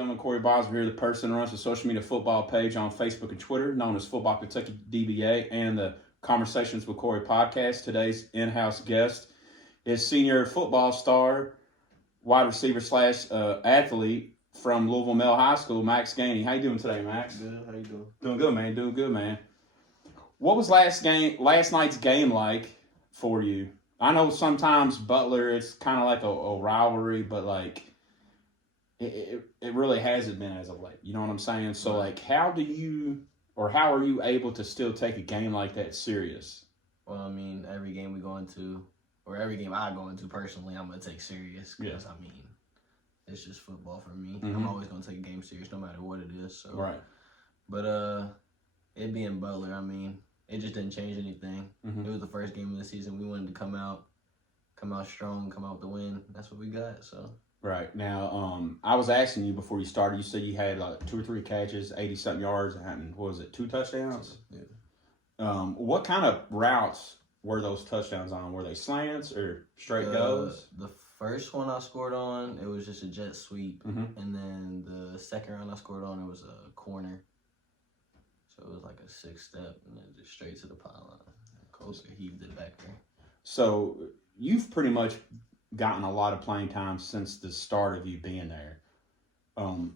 gentlemen, Corey Boswell here, the person who runs the social media football page on Facebook and Twitter, known as Football Kentucky DBA, and the Conversations with Corey podcast. Today's in-house guest is senior football star, wide receiver / athlete from Louisville Male High School, Max Gainey. How you doing today, Max? Good. How you doing? Doing good, man. Doing good, man. What was last night's game like for you? I know sometimes Butler, it's kind of like a rivalry, but like it really hasn't been as of late. You know what I'm saying? So like, how are you able to still take a game like that serious? Well, I mean, every game we go into, or every game I go into personally, I'm gonna take serious because I mean, it's just football for me. Mm-hmm. I'm always gonna take a game serious, no matter what it is. So right. But it being Butler, I mean, it just didn't change anything. Mm-hmm. It was the first game of the season. We wanted to come out strong, come out with the win. That's what we got. So. Right. Now, I was asking you before you started, you said you had like 2 or 3 catches, 80-something yards, and what was it, 2 touchdowns? Yeah. What kind of routes were those touchdowns on? Were they slants or straight goes? The first one I scored on, it was just a jet sweep. Mm-hmm. And then the second round I scored on, it was a corner. So it was like a 6-step and then just straight to the pylon. Coaster heaved it back there. So you've pretty much gotten a lot of playing time since the start of you being there.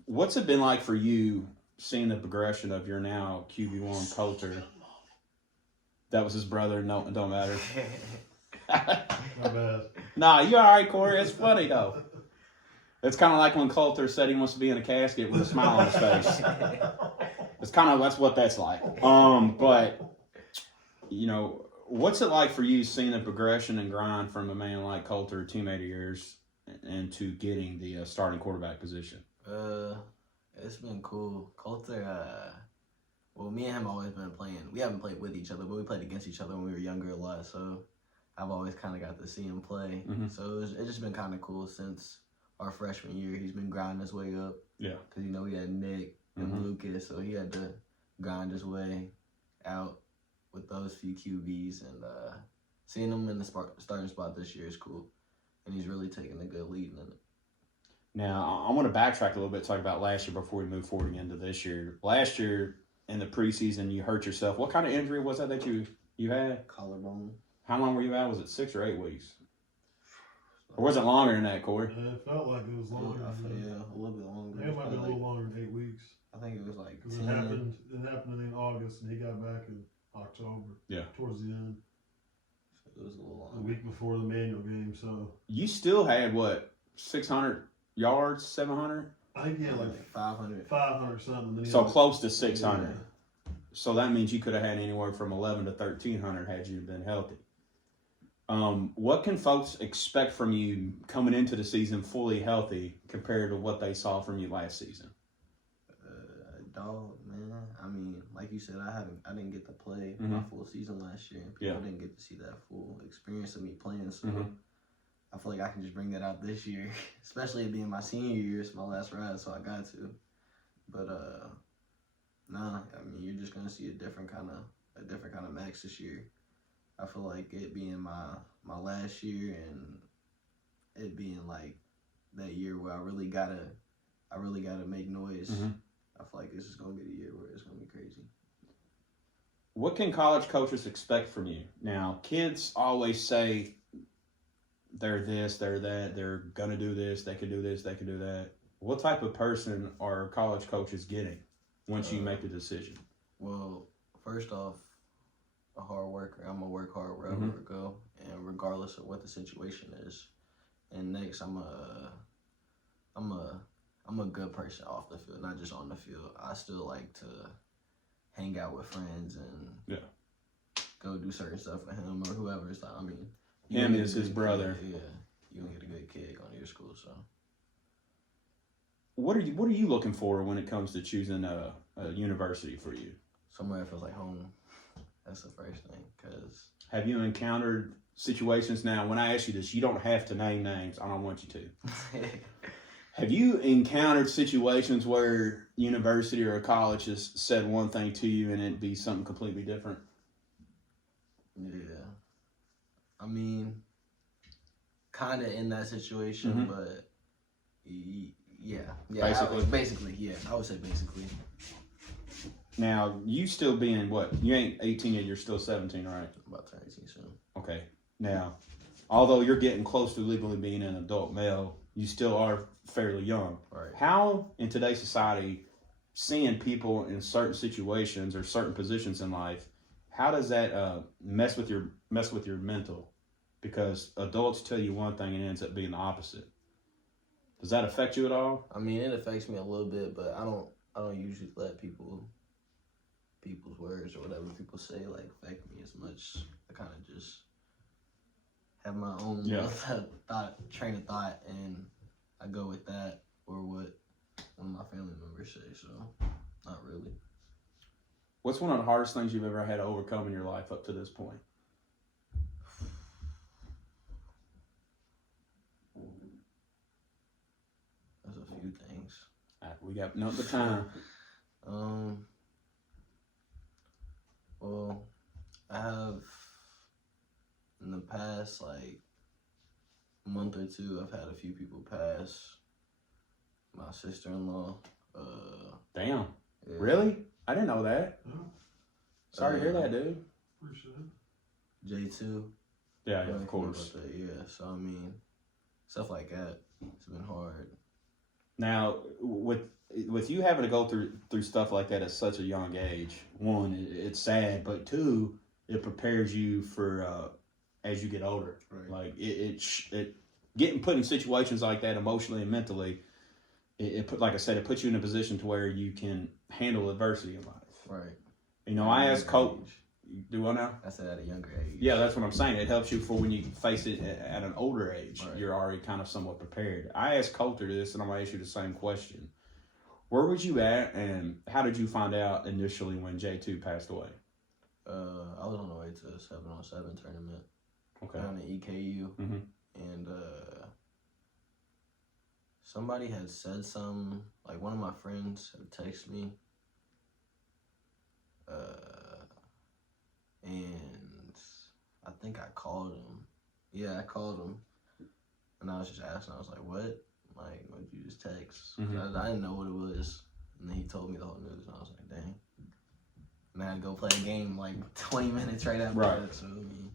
What's it been like for you seeing the progression of your now QB1 Coulter? That was his brother. No, it don't matter. My bad. Nah, you all right, Corey? It's funny, though. It's kind of like when Coulter said he wants to be in a casket with a smile on his face. That's what that's like. But, you know, what's it like for you seeing the progression and grind from a man like Coulter, a teammate of yours, into getting the starting quarterback position? It's been cool. Coulter, well, me and him always been playing. We haven't played with each other, but we played against each other when we were younger a lot. So I've always kind of got to see him play. Mm-hmm. So it's just been kind of cool since our freshman year. He's been grinding his way up. Yeah. Because, you know, we had Nick and Mm-hmm. Lucas, so he had to grind his way out with those few QBs. And seeing him in the starting spot this year is cool. And he's really taking a good lead in it. Now, I want to backtrack a little bit, talk about last year before we move forward into this year. Last year, in the preseason, you hurt yourself. What kind of injury was that you had? Collarbone. How long were you out? Was it 6 or 8 weeks? Or was it longer than that, Corey? It felt like it was longer. Yeah, a little bit longer. It might be a little longer than 8 weeks. I think it was like 'Cause 10. it happened in August, and he got back in October. Yeah. Towards the end. So it was a little The longer. week before the manual game, so. You still had, 600 yards, 700? I think he had like 500. 500 something. Then he So had, close to 600. Yeah. So that means you could have had anywhere from 11 to 1,300 had you been healthy. What can folks expect from you coming into the season fully healthy compared to what they saw from you last season? Dog, man. I mean, like you said, I didn't get to play Mm-hmm. my full season last year. People didn't get to see that full experience of me playing. So Mm-hmm. I feel like I can just bring that out this year, especially it being my senior year. It's my last ride, so I got to. But nah, I mean, you're just gonna see a different kind of Max this year. I feel like it being my last year and it being like that year where I really gotta make noise. Mm-hmm. I feel like this is gonna be the year where it's gonna be crazy. What can college coaches expect from you? Now, kids always say they're this, they're that, they're gonna do this, they can do this, they can do that. What type of person are college coaches getting once you make the decision? Well, first off, a hard worker. I'm gonna work hard wherever Mm-hmm. I go, and regardless of what the situation is. And next, I'm a good person off the field, not just on the field. I still like to hang out with friends and go do certain stuff with him or whoever. It's like, I mean, Him is his brother. Yeah, you gonna get a good kid going to your school. So, What are you looking for when it comes to choosing a university for you? somewhere that feels like home. That's the first thing. Cause Have you encountered situations now? When I ask you this, you don't have to name names. I don't want you to. Have you encountered situations where university or a college has said one thing to you and it be something completely different? Yeah. I mean, kind of in that situation, Mhm. but you Yeah. Basically. I would say basically. Now, you still being what? You ain't 18 yet. You're still 17, right? About to turn 18 soon. Okay. Now, although you're getting close to legally being an adult male, you still are fairly young. Right. How, in today's society, seeing people in certain situations or certain positions in life, how does that mess with your mental? Because adults tell you one thing and it ends up being the opposite. Does that affect you at all? I mean, it affects me a little bit, but I don't usually let people's words or whatever people say like affect me as much. I kind of just have my own train of thought, and I go with that or what one of my family members say. So, not really. What's one of the hardest things you've ever had to overcome in your life up to this point? There's a few things. We got nothing but time. Well, I have in the past like month or two, I've had a few people pass. My sister-in-law. Damn. Yeah. Really? I didn't know that. Yeah. Sorry to hear that, dude. Appreciate it. J2. Yeah, I of course. about that, yeah. So I mean, stuff like that. It's been hard. Now, with you having to go through stuff like that at such a young age, one, it's sad, but two, it prepares you for as you get older. Right. Like it getting put in situations like that emotionally and mentally. Like I said, it puts you in a position to where you can handle adversity in life. Right. You know, I asked coach. Do I know? I said at a younger age. Yeah, that's what I'm saying. It helps you for when you face it at an older age. Right. You're already kind of somewhat prepared. I asked Coulter this, and I'm going to ask you the same question. Where was you at, and how did you find out initially when J2 passed away? I was on the way to a 7-on-7 tournament. Okay. Down at EKU. Mm-hmm. And somebody had said something, like one of my friends had texted me. And I think I called him. Yeah, I called him. And I was just asking, I was like, what? Like, what did you just text? Mm-hmm. I didn't know what it was. And then he told me the whole news, and I was like, dang. And I had to go play a game like 20 minutes right after that. So, I mean,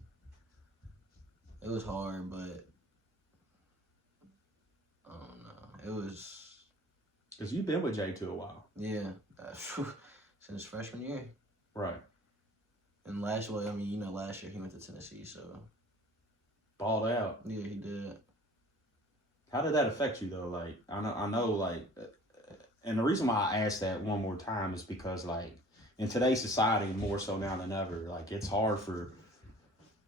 it was hard, but I don't know. It was... Because you've been with J2 a while. Yeah. Since freshman year. Right. And last year he went to Tennessee, so. Balled out. Yeah, he did. How did that affect you, though? Like, I know, like, and the reason why I asked that one more time is because, like, in today's society, more so now than ever, like, it's hard for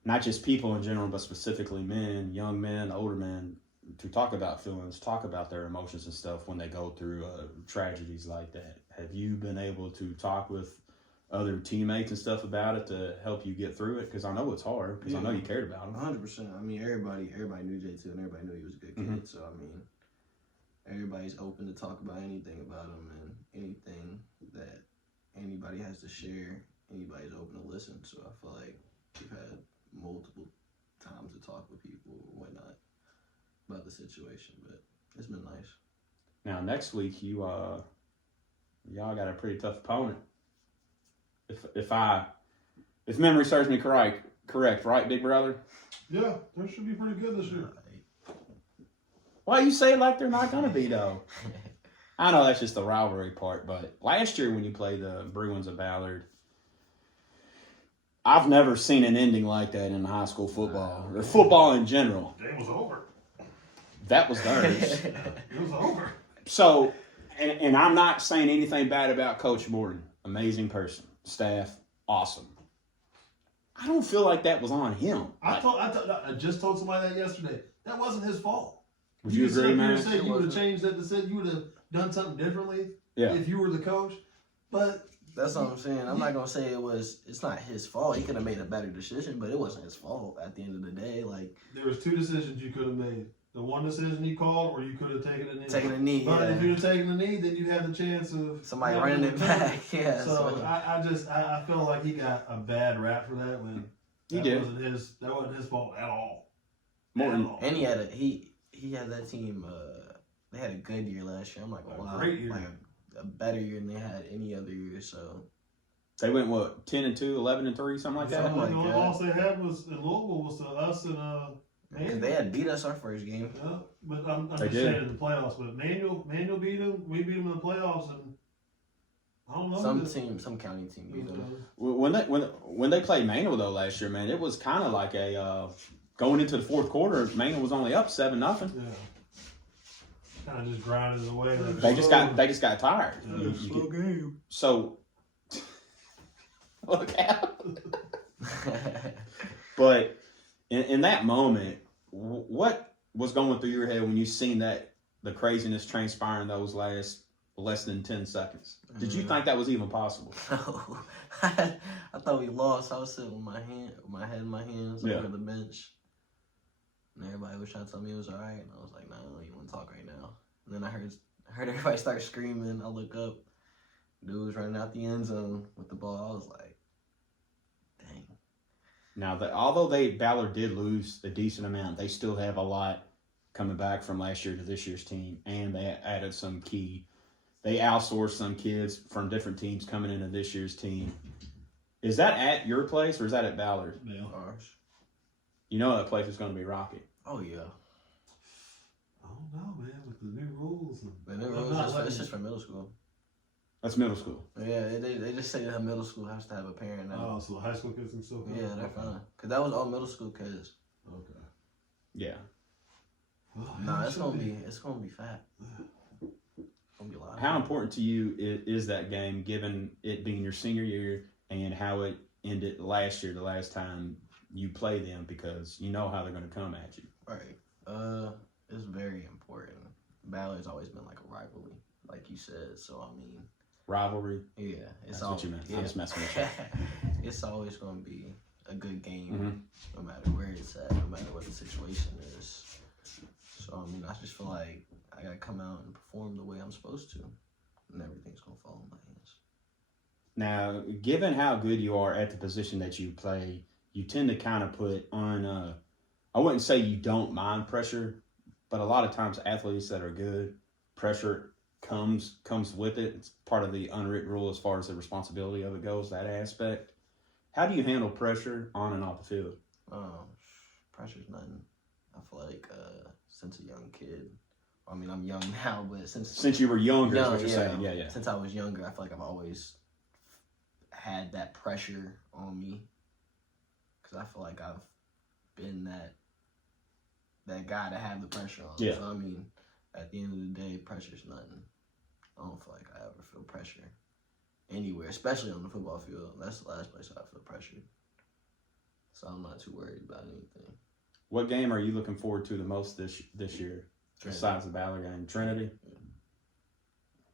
not just people in general, but specifically men, young men, older men, to talk about feelings, talk about their emotions and stuff when they go through tragedies like that. Have you been able to talk with other teammates and stuff about it to help you get through it? Because I know it's hard, because I know you cared about him. 100%. I mean, everybody knew J2, and everybody knew he was a good kid. Mm-hmm. So, I mean, everybody's open to talk about anything about him, and anything that anybody has to share, anybody's open to listen. So, I feel like we've had multiple times to talk with people or whatnot about the situation, but it's been nice. Now, next week, y'all got a pretty tough opponent. If memory serves me correct, right, big brother? Yeah, they should be pretty good this year. Why you say it like they're not gonna be though? I know that's just the rivalry part, but last year when you played the Bruins of Ballard, I've never seen an ending like that in high school football or football in general. Game was over. That was theirs. It was over. So, and I'm not saying anything bad about Coach Morton. Amazing person. Staff, awesome. I don't feel like that was on him. I just told somebody that yesterday. That wasn't his fault. Would you agree, man? You would have changed that to you would have done something differently if you were the coach. But that's what I'm saying. I'm not gonna say it's not his fault. He could have made a better decision, but it wasn't his fault at the end of the day. Like, there was two decisions you could have made. The one decision he called, or you could have taken a knee. Taking a knee, but if you'd have taken a knee, then you had the chance of somebody running it back. Yeah. So I feel like he got a bad rap for that when that wasn't his fault at all. Morton. And he had that team they had a good year last year. I'm like, wow, great year. like a better year than they had any other year. So They went, what, 10-2, 11-3, something like that? Something like the only that. loss they had was in Louisville was to us and because they had beat us our first game. Yeah, but I'm They just did. saying in the playoffs. But Manuel beat them. We beat them in the playoffs, and I don't know. Some county team beat them. When they played Manual, though, last year, man, it was kind of like a going into the fourth quarter, Manual was only up 7-0. Yeah. Kind of just grinded it away. They just got tired. Slow game. So look out. But in that moment, what was going through your head when you seen the craziness transpiring those last less than 10 seconds? Did you think that was even possible? No, I thought we lost. I was sitting with my head in my hands over the bench, and everybody was trying to tell me it was all right, and I was like, "No, I don't even want to talk right now." And then I heard everybody start screaming. I look up, dude was running out the end zone with the ball. I was like, "Dang." Now, although Ballard did lose a decent amount, they still have a lot coming back from last year to this year's team, and they added some key. They outsourced some kids from different teams coming into this year's team. Is that at your place or is that at Ballard? Yeah. Ours. You know that place is going to be rocky. Oh yeah. I don't know, man, with the new rules. The new rules it's just for middle school. That's middle school. Yeah, they just say that middle school has to have a parent now. Oh, so the high school kids can still come? Yeah, they're fine. Cause that was all middle school kids. Okay. Yeah. Well, No, it's gonna be fat. It's gonna be a lot. How important to you is that game, given it being your senior year and how it ended last year, the last time you play them, because you know how they're going to come at you. Right. It's very important. Ballard's always been like a rivalry, like you said. So I mean, Rivalry. yeah, it's That's all, what you meant. Yeah. I'm just messing with you. It's always gonna be a good game, Mm-hmm. no matter where it's at, no matter what the situation is. So I mean, I just feel like I gotta come out and perform the way I'm supposed to, and everything's gonna fall in my hands. Now, given how good you are at the position that you play, you tend to kind of put on, I wouldn't say you don't mind pressure, but a lot of times athletes that are good, pressure comes with it. It's part of the unwritten rule as far as the responsibility of it goes, that aspect. How do you handle pressure on and off the field? Pressure's nothing. I feel like since a young kid, I mean, I'm young now, but since you were younger, is what you're saying. Yeah. Since I was younger, I feel like I've always had that pressure on me, because I feel like I've been that guy to have the pressure on. Yeah. So I mean, at the end of the day, pressure's nothing. I don't feel like I ever feel pressure anywhere, especially on the football field. That's the last place I feel pressured. So I'm not too worried about anything. What game are you looking forward to the most this year, besides the Ballard game? Trinity? Yeah.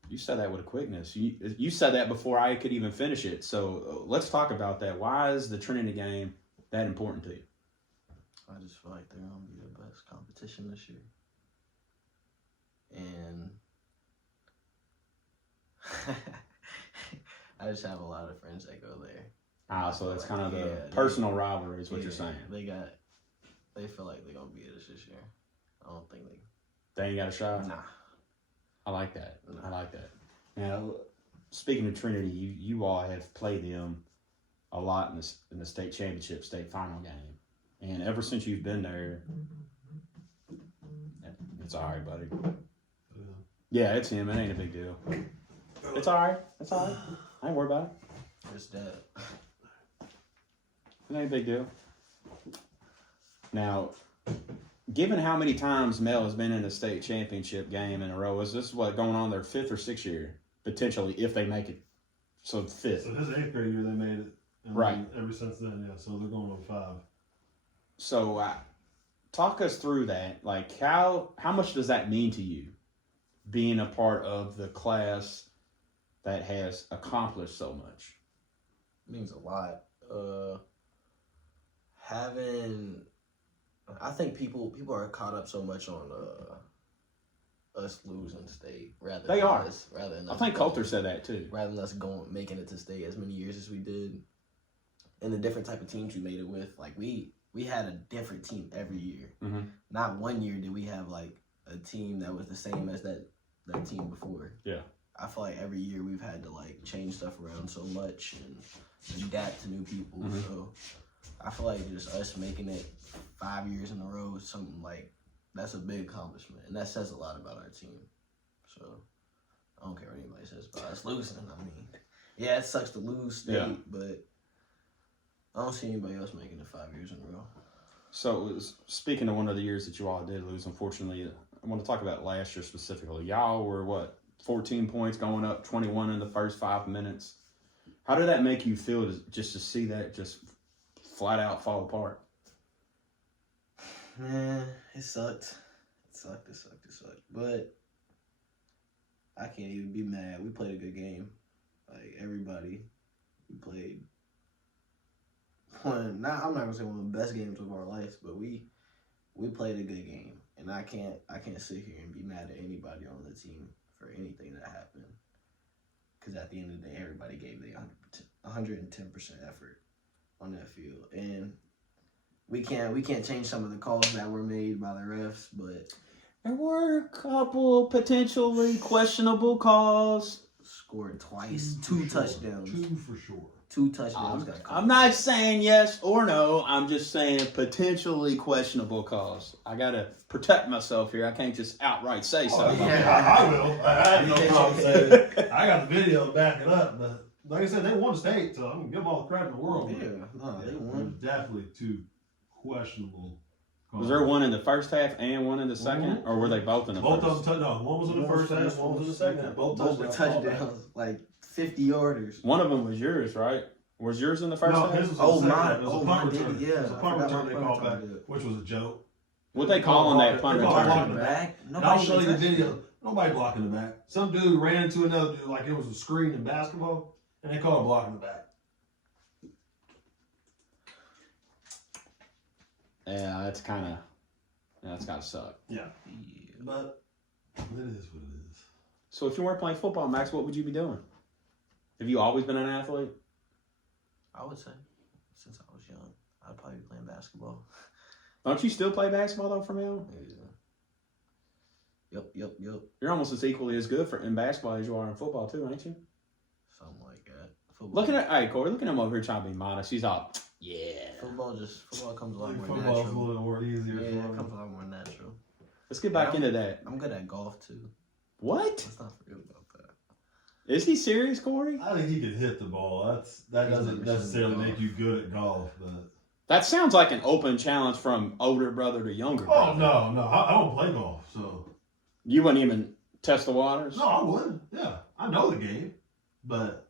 You said that with a quickness. You said that before I could even finish it. So let's talk about that. Why is the Trinity game that important to you? I just feel like they're going to be the best competition this year. And I just have a lot of friends that go there. So it's kind of the personal rivalry is what you're saying. They feel like they're going to beat us this year. I don't think they ain't got a shot? Nah. I like that. Nah. I like that. Now, speaking of Trinity, you all have played them a lot in the state championship, state final game. And ever since you've been there, it's all right, buddy. Yeah, it's him. It ain't a big deal. It's all right. It's all right. I ain't worried about it. It's that. It ain't a big deal. Now, given how many times Mel has been in the state championship game in a row, is this going on their 5th or 6th year, potentially, if they make it? So 5th. So this is 8th grade year they made it. And right. Ever since then, yeah. So they're going on 5. So talk us through that. Like, how much does that mean to you, being a part of the class that has accomplished so much? It means a lot. I think people are caught up so much on us losing state rather than us I think Coulter said that too. Rather than us making it to state as many years as we did, and the different type of teams we made it with. Like we had a different team every year. Mm-hmm. Not one year did we have like a team that was the same as that team before. Yeah. I feel like every year we've had to like change stuff around so much and adapt to new people. Mm-hmm. So I feel like just us making it 5 years in a row is something like that's a big accomplishment, and that says a lot about our team. So I don't care what anybody says about us losing. I mean, yeah, it sucks to lose state, but I don't see anybody else making it 5 years in a row. So speaking of one of the years that you all did lose, unfortunately, I want to talk about last year specifically. Y'all were, 14 points going up 21 in the first 5 minutes. How did that make you feel just to see that just flat out fall apart? Man, it sucked. It sucked. But I can't even be mad. We played a good game. Like, everybody, we played I'm not gonna say one of the best games of our lives, but we played a good game. And I can't sit here and be mad at anybody on the team for anything that happened. Because at the end of the day, everybody gave their 110% effort on that field. And we can't change some of the calls that were made by the refs, but there were a couple potentially questionable calls. Scored twice, two touchdowns. 2 for sure. 2 touchdowns. I'm not saying yes or no. I'm just saying potentially questionable calls. I got to protect myself here. I can't just outright say something. I will. I have no problem saying it. I got the video to back it up, but like I said, they won the state, so I'm going to give them all the credit in the world. Yeah, no, they won. Definitely 2 questionable calls. Was there one in the first half and one in the second, or were they both in the first? Both of them, no, one was in the first half, one was in the second half. Both touchdowns, like 50-yarders. One of them was yours, right? Was yours in the first half? His was mine. It was a punt return. Yeah. It was a punt return they called back, which was a joke. What they calling that punt They called return? blocking the back. And I'll show you the video. Nobody blocking the back. Some dude ran into another dude like it was a screen in basketball, and they called blocking the back. Yeah, that's kind of suck. Yeah. But it is what it is. So if you weren't playing football, Max, what would you be doing? Have you always been an athlete? I would say, since I was young, I'd probably be playing basketball. Don't you still play basketball though, from now? Yeah. Yep. You're almost as equally as good in basketball as you are in football too, ain't you? Something like that. Football. Hey Corey, look at him over here trying to be modest. He's all, yeah. Football comes a lot more Football's natural. a little more easier. Yeah, for it him. comes a lot more natural. Let's get back into that. I'm good at golf too. What? Let's not forget about that. Is he serious, Corey? I think he could hit the ball. That doesn't necessarily make you good at golf, but That sounds like an open challenge from older brother to younger brother. oh no, I don't play golf, so You wouldn't even test the waters? no, I would. Yeah, I know the game, but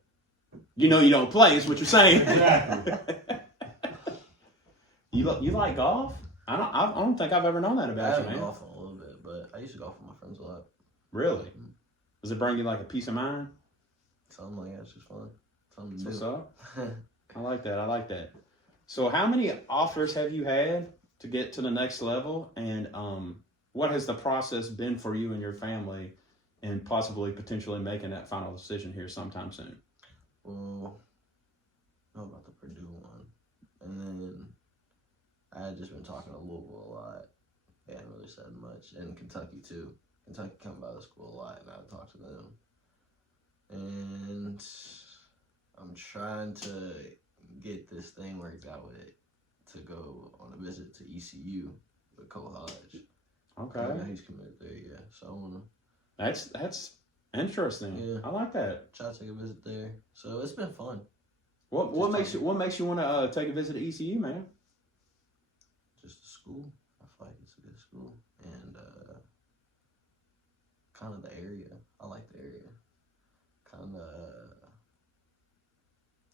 You know you don't play, is what you're saying. exactly. You like golf? I don't think I've ever known that I about you, have man. golf a little bit, but I used to golf with my friends a lot. Really? Does it bring you like a peace of mind? Something like that. It's just fun. Something to What's do. up? I like that. So how many offers have you had to get to the next level? And what has the process been for you and your family in possibly potentially making that final decision here sometime soon? Well, I know about the Purdue one. And then I had just been talking to Louisville a lot. They hadn't really said much. And Kentucky too. Kentucky come by the school a lot, and I talked to them. And I'm trying to get this thing worked out with it to go on a visit to ECU with Cole Hodge. Okay. He's committed there, yeah. So I want to That's interesting. Yeah. I like that. try to take a visit there. So it's been fun. What makes you want to take a visit to ECU, man? Just the school. I feel like it's a good school. And kind of the area. I like the area. Kind of,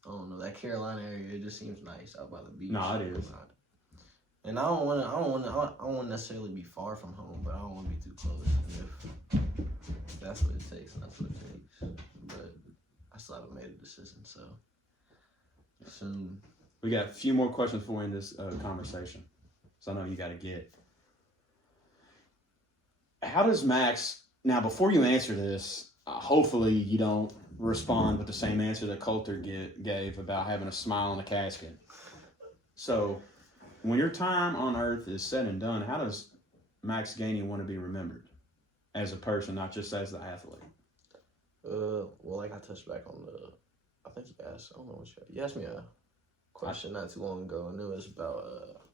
I don't know, that Carolina area, it just seems nice out by the beach. No, it is. And I don't want to necessarily be far from home, but I don't want to be too close. And if that's what it takes, and that's what it takes. But I still haven't made a decision, so soon. We got a few more questions for you in this conversation. So I know you got to get. How does Max, now before you answer this, hopefully you don't respond with the same answer that Coulter gave about having a smile on the casket. So when your time on earth is said and done, how does Max Gainey want to be remembered? as a person, not just as the athlete? Well, like I touched back on I think you asked, I don't know what you asked me a question not too long ago, and it was about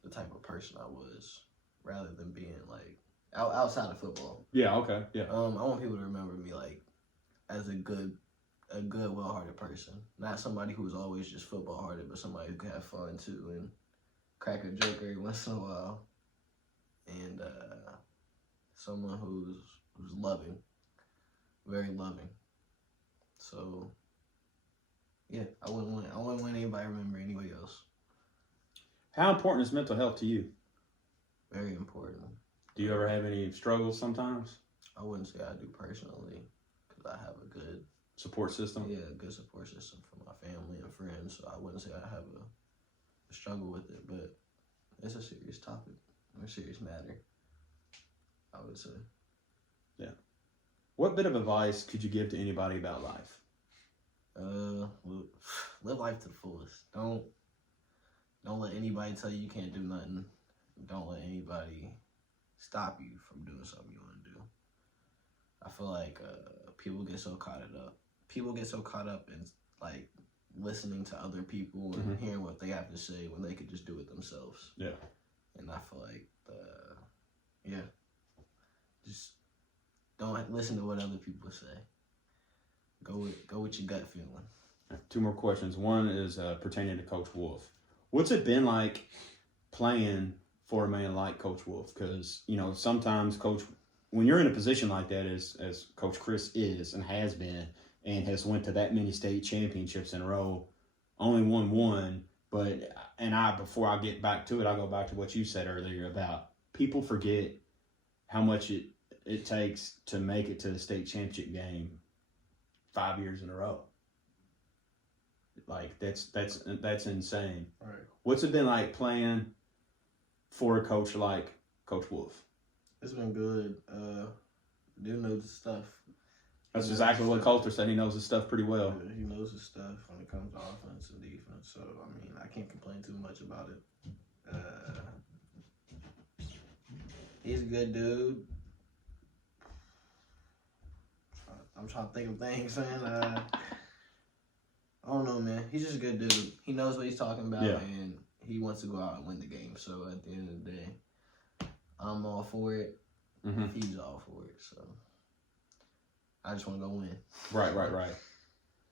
the type of person I was, rather than being like outside of football. Yeah. Okay. Yeah. I want people to remember me like as a good, well-hearted person, not somebody who was always just football-hearted, but somebody who could have fun too and crack a joke every once in a while, and someone who's loving, very loving. So, yeah, I wouldn't want anybody to remember anybody else. How important is mental health to you? Very important. Do you ever have any struggles sometimes? I wouldn't say I do personally, because I have a good Support system? a good support system for my family and friends. So I wouldn't say I have a struggle with it, but it's a serious topic, or a serious matter, I would say. Yeah. What bit of advice could you give to anybody about life? Live life to the fullest. Don't let anybody tell you can't do nothing. Don't let anybody stop you from doing something you want to do. I feel like people get so caught up in like listening to other people and hearing what they have to say when they could just do it themselves. Yeah. And I feel like just don't listen to what other people say. Go with your gut feeling. 2 more questions. One is pertaining to Coach Wolf. What's it been like playing for a man like Coach Wolf? Because, sometimes when you're in a position like that, as Coach Chris is and has been, and has went to that many state championships in a row, only won one, before I get back to it, I'll go back to what you said earlier about people forget how much it takes to make it to the state championship game 5 years in a row. Like that's insane. Right. What's it been like playing for a coach like Coach Wolf? It's been good. Dude knows his stuff. That's exactly what Coulter said. He knows his stuff pretty well. Yeah, he knows his stuff when it comes to offense and defense. So I can't complain too much about it. He's a good dude. I'm trying to think of things, man. I don't know, man. He's just a good dude. He knows what he's talking about, and he wants to go out and win the game. So at the end of the day, I'm all for it. He's all for it. So I just want to go win. Right.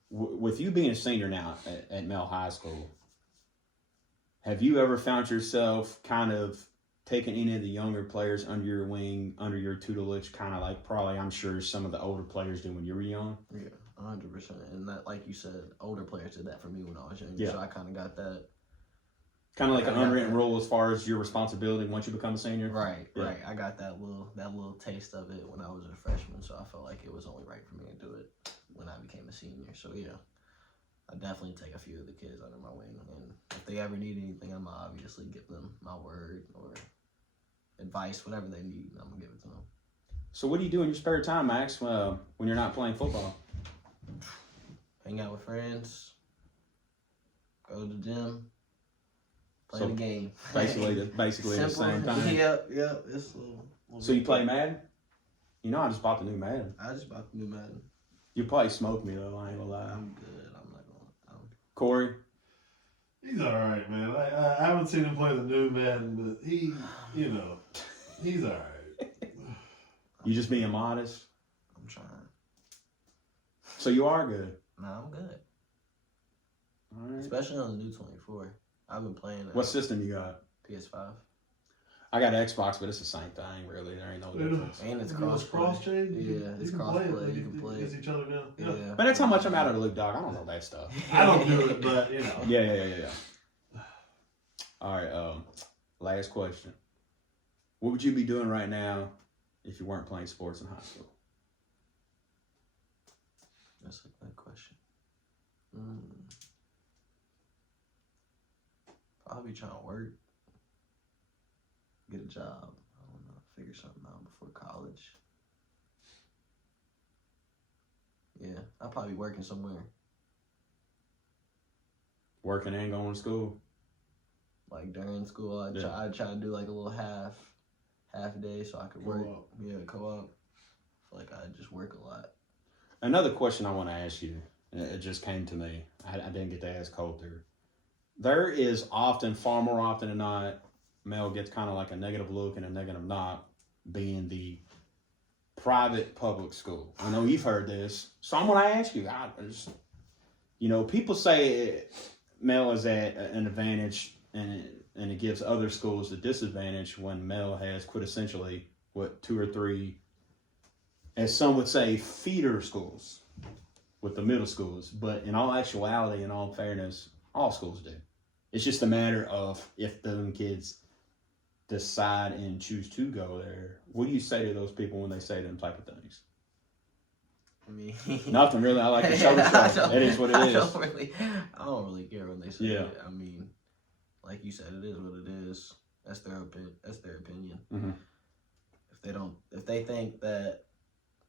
With you being a senior now at Mel High School, have you ever found yourself kind of taking any of the younger players under your wing, under your tutelage, kind of like probably I'm sure some of the older players did when you were young? Yeah, 100%. And that, like you said, older players did that for me when I was younger. Yeah. So I kind of got that. Kind of like an unwritten rule as far as your responsibility once you become a senior? Right. I got that little taste of it when I was a freshman, so I felt like it was only right for me to do it when I became a senior. So yeah, I definitely take a few of the kids under my wing, and if they ever need anything, I'm gonna obviously give them my word or advice, whatever they need, I'm gonna give it to them. So what do you do in your spare time, Max, when you're not playing football? Hang out with friends, go to the gym, play the game. Basically at the same time. Yep. It's a little So you play Madden? I just bought the new Madden. I just bought the new Madden. You probably smoked me though. I ain't gonna lie. I'm good. I'm not gonna. Corey? He's all right, man. I haven't seen him play the new Madden, but he's all right. You just being modest? I'm trying. So you are good? Nah, I'm good. All right. Especially on the new 24. I've been playing. What system you got? PS5. I got Xbox, but it's the same thing, really. There ain't no difference. And it's cross chain. Yeah, it's cross play. You can play against each other now. Yeah. But that's how much I'm out of the loop, dog. I don't know that stuff. I don't do it, but Yeah. All right. Last question. What would you be doing right now if you weren't playing sports in high school? That's a good question. Probably trying to work, get a job. I don't know, figure something out before college. Yeah, I'll probably be working somewhere. Working and going to school? Like during school, I'd try to do like a little half day so I could work. Co-op. Yeah, co-op. feel like I just work a lot. Another question I want to ask you, it just came to me. I didn't get to ask Coulter. There is often, far more often than not, Mel gets kind of like a negative look and a negative knock being the private public school. I know you've heard this, so I'm going to ask you. People say Mel is at an advantage and it gives other schools a disadvantage when Mel has quintessentially, 2 or 3, as some would say, feeder schools with the middle schools. But in all actuality, in all fairness, all schools do. It's just a matter of if them kids decide and choose to go there. What do you say to those people when they say them type of things? I mean, nothing really. I like the shoulder shrug. It is what it is. I don't really care when they say it. I mean, like you said, it is what it is. That's their opinion. Mm-hmm. If they think that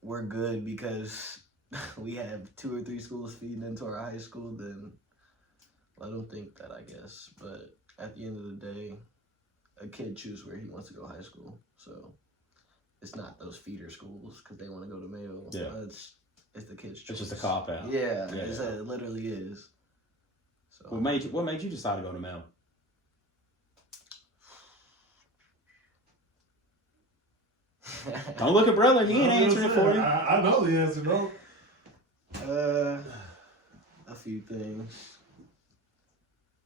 we're good because we have 2 or 3 schools feeding into our high school, then let them think that, I guess. But at the end of the day, a kid chooses where he wants to go to high school. So it's not those feeder schools because they want to go to Mayo. Yeah. It's the kid's choice. It's just a cop out. Yeah. It literally is. So What made you decide to go to Mel? Don't look at brother. He ain't answering it for you. I know the answer, bro. A few things.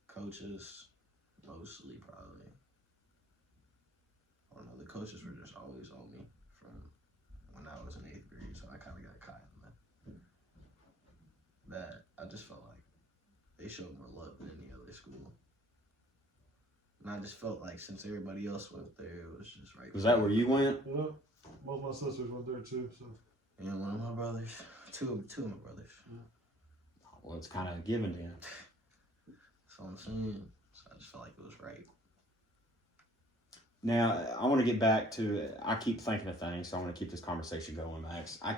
Coaches, mostly probably. I don't know. The coaches were just always on me from when I was in 8th grade, so I kind of got caught in that. I just felt like they showed more love than any other school. And I just felt like since everybody else went there, it was just right. Was that where you went? Yeah. Both my sisters went there too. So. And one of my brothers, two of my brothers. Yeah. Well, it's kind of given then. That's what I'm saying. So I just felt like it was right. Now, I want to get back to, I keep thinking of things, so I want to keep this conversation going, Max. I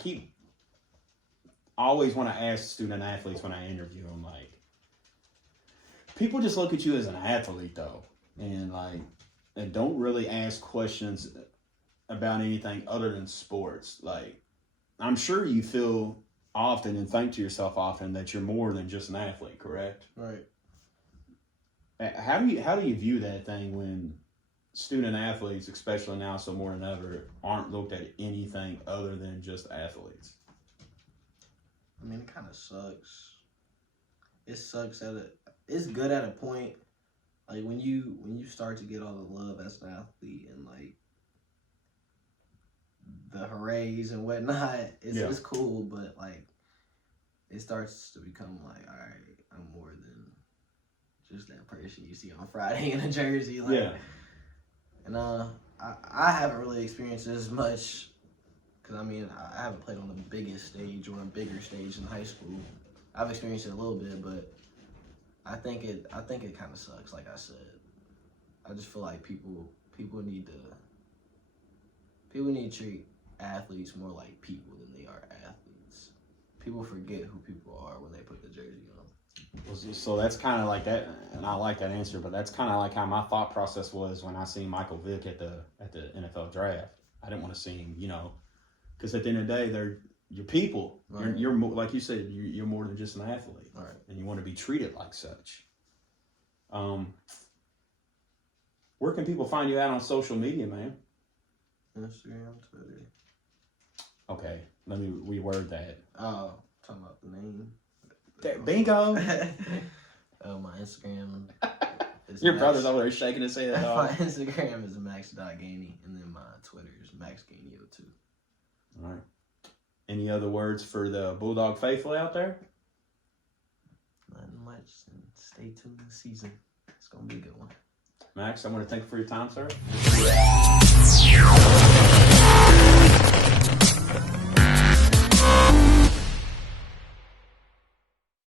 always want to ask student athletes when I interview them, like, people just look at you as an athlete, though, and don't really ask questions about anything other than sports. Like, I'm sure you feel often and think to yourself often that you're more than just an athlete, correct? Right. How do you view that thing when student athletes, especially now so more than ever, aren't looked at anything other than just athletes? I mean, it kind of sucks. It sucks it's good at a point. Like when you start to get all the love as an athlete and like the hoorays and whatnot, it's cool, but like it starts to become like, all right, I'm more than just that person you see on Friday in a jersey. Like, yeah. And I haven't really experienced it as much because I mean I haven't played on the biggest stage or a bigger stage in high school. I've experienced it a little bit, but I think it kind of sucks. Like I said, I just feel like people need to treat athletes more like people than they are athletes. People forget who people are when they put the jersey on. So that's kind of like that, and I like that answer, but that's kind of like how my thought process was when I seen Michael Vick at the NFL draft. I didn't want to see him, because at the end of the day, they're your people. Right. You're more, like you said, you're more than just an athlete, right? And you want to be treated like such. Where can people find you out on social media, man? Instagram, Twitter. Okay, let me reword that. Oh, talking about the name. Bingo. My Instagram. Your brother's over there shaking his head. My Instagram is Max.Gainey, and then my Twitter is Max Gainey 02. All right. Any other words for the Bulldog faithful out there? Nothing much. And stay tuned this season. It's gonna be a good one. Max, I want to thank you for your time, sir.